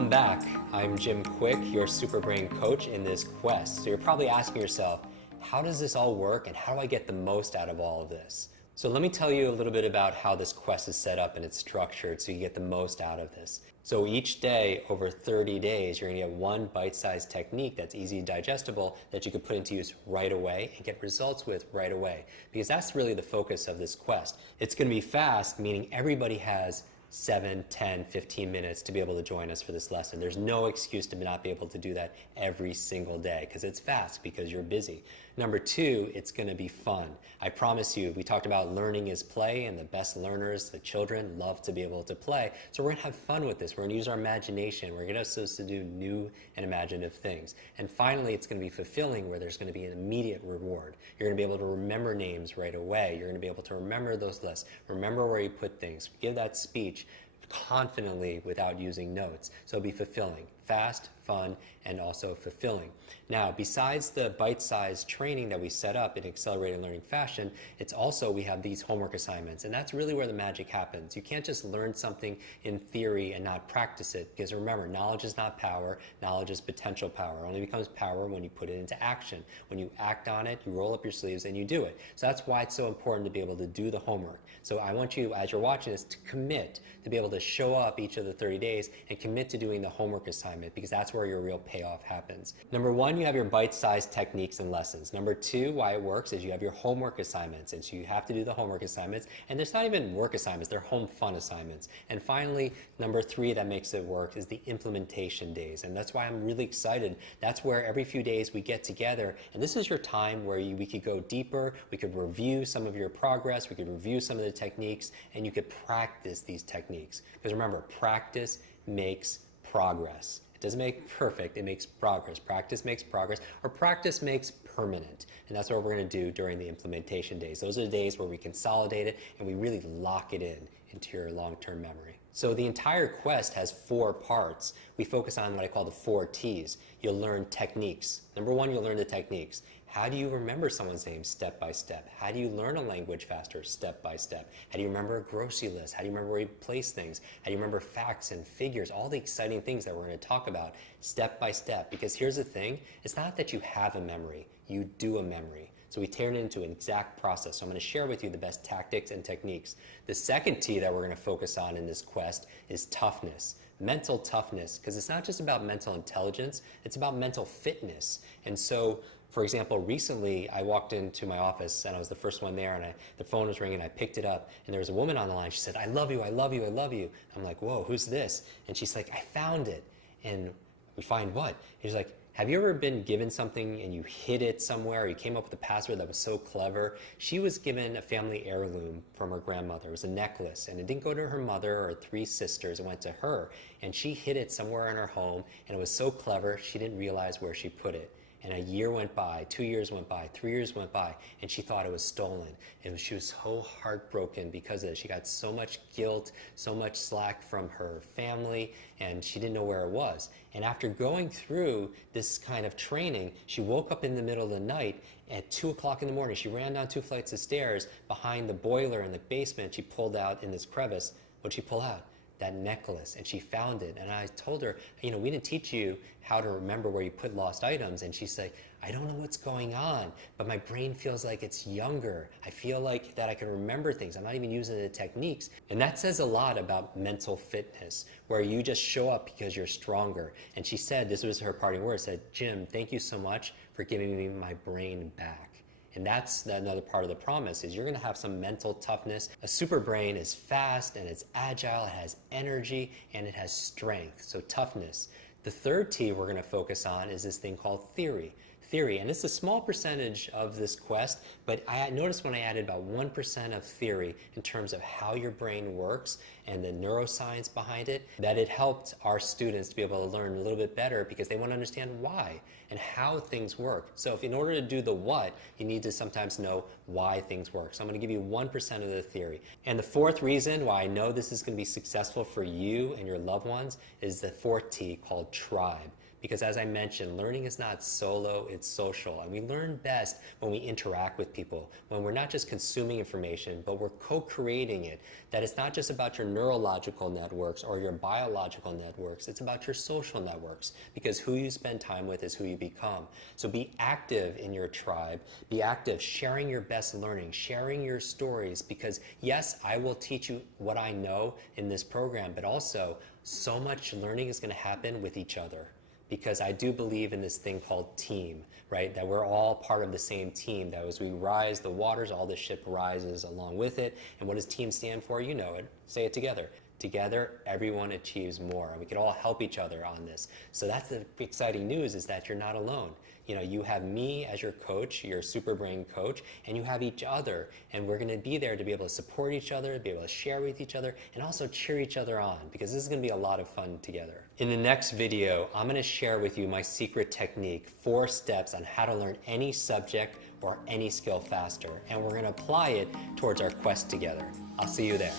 Welcome back. I'm Jim Quick, your Super Brain coach in this quest. So you're probably asking yourself, how does this all work and how do I get the most out of all of this? So let me tell you a little bit about how this quest is set up and it's structured so you get the most out of this. So each day, over 30 days, you're gonna get one bite-sized technique that's easy digestible that you can put into use right away and get results with right away. Because that's really the focus of this quest. It's gonna be fast, meaning everybody has 7, 10, 15 minutes to be able to join us for this lesson. There's no excuse to not be able to do that every single day because it's fast, because you're busy. Number two, it's going to be fun. I promise you, we talked about learning is play, and the best learners, the children, love to be able to play. So we're going to have fun with this. We're going to use our imagination. We're going to supposed to do new and imaginative things. And finally, it's going to be fulfilling, where there's going to be an immediate reward. You're going to be able to remember names right away. You're going to be able to remember those lists, remember where you put things, give that speech confidently without using notes. So it'll be fulfilling, fast, fun, and also fulfilling. Now, besides the bite-sized training that we set up in accelerated learning fashion, it's also, we have these homework assignments, and that's really where the magic happens. You can't just learn something in theory and not practice it, because remember, knowledge is not power, knowledge is potential power. It only becomes power when you put it into action. When you act on it, you roll up your sleeves and you do it. So that's why it's so important to be able to do the homework. So I want you, as you're watching this, to commit to be able to show up each of the 30 days and commit to doing the homework assignment, because that's where your real payoff happens. Number one, you have your bite-sized techniques and lessons. Number two, why it works is you have your homework assignments, and so you have to do the homework assignments, and there's not even work assignments, they're home fun assignments. And finally, number three that makes it work is the implementation days, and that's why I'm really excited. That's where every few days we get together, and this is your time where we could go deeper, we could review some of your progress, we could review some of the techniques, and you could practice these techniques. Because remember, practice makes progress. It doesn't make perfect, it makes progress. Practice makes progress, or practice makes permanent. And that's what we're going to do during the implementation days. Those are the days where we consolidate it and we really lock it in into your long-term memory. So the entire quest has 4 parts. We focus on what I call the 4 T's. You'll learn techniques. Number one, you'll learn the techniques. How do you remember someone's name step by step? How do you learn a language faster step by step? How do you remember a grocery list? How do you remember where you place things? How do you remember facts and figures? All the exciting things that we're going to talk about step by step. Because here's the thing, it's not that you have a memory, you do a memory. So we turn it into an exact process. So I'm going to share with you the best tactics and techniques. The second T that we're going to focus on in this quest is toughness. Mental toughness, because it's not just about mental intelligence, it's about mental fitness. And so, for example, recently I walked into my office and I was the first one there, and the phone was ringing, I picked it up, and there was a woman on the line. She said, "I love you, I love you, I love you." I'm like, "Whoa, who's this?" And she's like, "I found it." And we find what? She's like, "Have you ever been given something and you hid it somewhere, or you came up with a password that was so clever?" She was given a family heirloom from her grandmother. It was a necklace, and it didn't go to her mother or 3 sisters, it went to her. And she hid it somewhere in her home, and it was so clever, she didn't realize where she put it. And a year went by, 2 years went by, 3 years went by, and she thought it was stolen. She was so heartbroken because of it. She got so much guilt, so much slack from her family, and she didn't know where it was. And after going through this kind of training, she woke up in the middle of the night at 2 o'clock in the morning. She ran down 2 flights of stairs behind the boiler in the basement. She pulled out in this crevice. What'd she pull out? That necklace, and she found it. And I told her, "You know, we didn't teach you how to remember where you put lost items." And she's like, "I don't know what's going on, but my brain feels like it's younger. I feel like that I can remember things. I'm not even using the techniques." And that says a lot about mental fitness, where you just show up because you're stronger. And she said, this was her parting words, said, "Jim, thank you so much for giving me my brain back." And that's another part of the promise, is you're going to have some mental toughness. A super brain is fast and it's agile, it has energy, and it has strength, so toughness. The third T we're going to focus on is this thing called theory. And it's a small percentage of this quest, but I noticed when I added about 1% of theory in terms of how your brain works and the neuroscience behind it, that it helped our students to be able to learn a little bit better, because they want to understand why and how things work. So if in order to do the what, you need to sometimes know why things work. So I'm going to give you 1% of the theory. And the fourth reason why I know this is going to be successful for you and your loved ones is the fourth T, called tribe. Because as I mentioned, learning is not solo, it's social. And we learn best when we interact with people, when we're not just consuming information, but we're co-creating it. That it's not just about your neurological networks or your biological networks, it's about your social networks. Because who you spend time with is who you become. So be active in your tribe, be active, sharing your best learning, sharing your stories, because yes, I will teach you what I know in this program, but also so much learning is going to happen with each other. Because I do believe in this thing called team, right? That we're all part of the same team. That as we rise the waters, all the ship rises along with it. And what does team stand for? You know it. Say it together. Together, everyone achieves more. And we can all help each other on this. So that's the exciting news, is that you're not alone. You know, you have me as your coach, your Super Brain coach, and you have each other. And we're going to be there to be able to support each other, be able to share with each other, and also cheer each other on, because this is going to be a lot of fun together. In the next video, I'm going to share with you my secret technique, 4 steps on how to learn any subject or any skill faster. And we're going to apply it towards our quest together. I'll see you there.